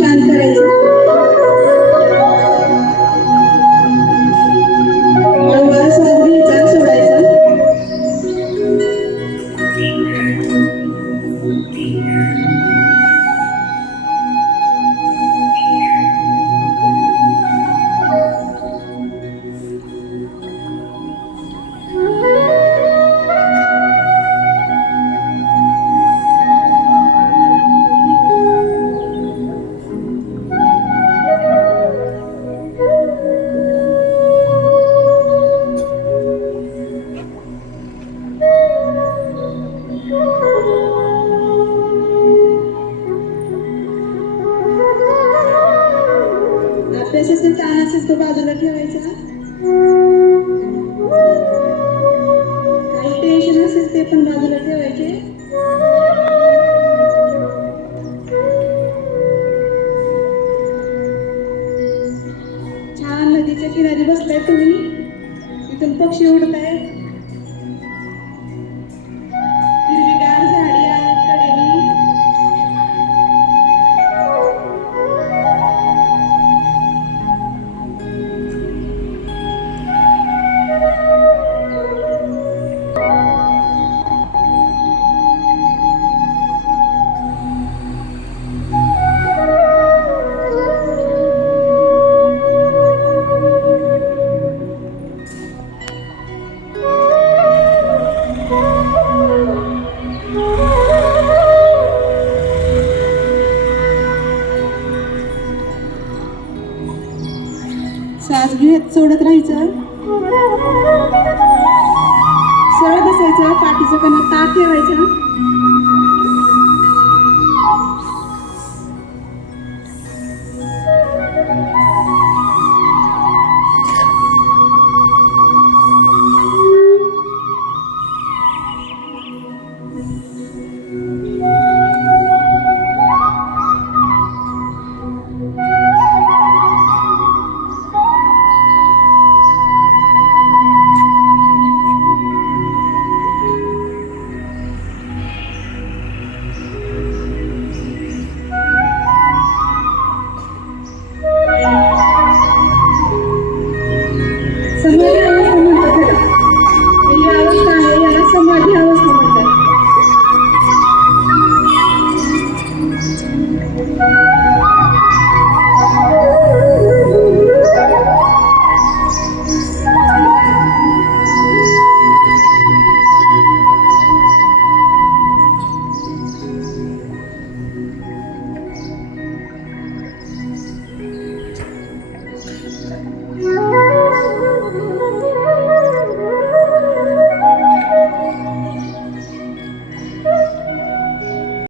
शांत करायचं. हळूहळू श्वास घ्यायचा, सोडायचा. अभ्यासाचा ताण असेल तो बाजूला ठेवायचा. काही टेन्शन असेल ते पण बाजूला ठेवायचे. छान नदीच्या किनारी बसलाय तुम्ही. इथून पक्षी उडत आहेत. हिरवीगार झाडी आहेत कडेने. श्वास घेत सोडत राहायचं. सरळ बसायचं. पाठीचं कणा ताठ ठेवायचं. समाधी अवस्था म्हणतात त्याला. ही अवस्था आहे, याला समाधी अवस्था म्हणतात.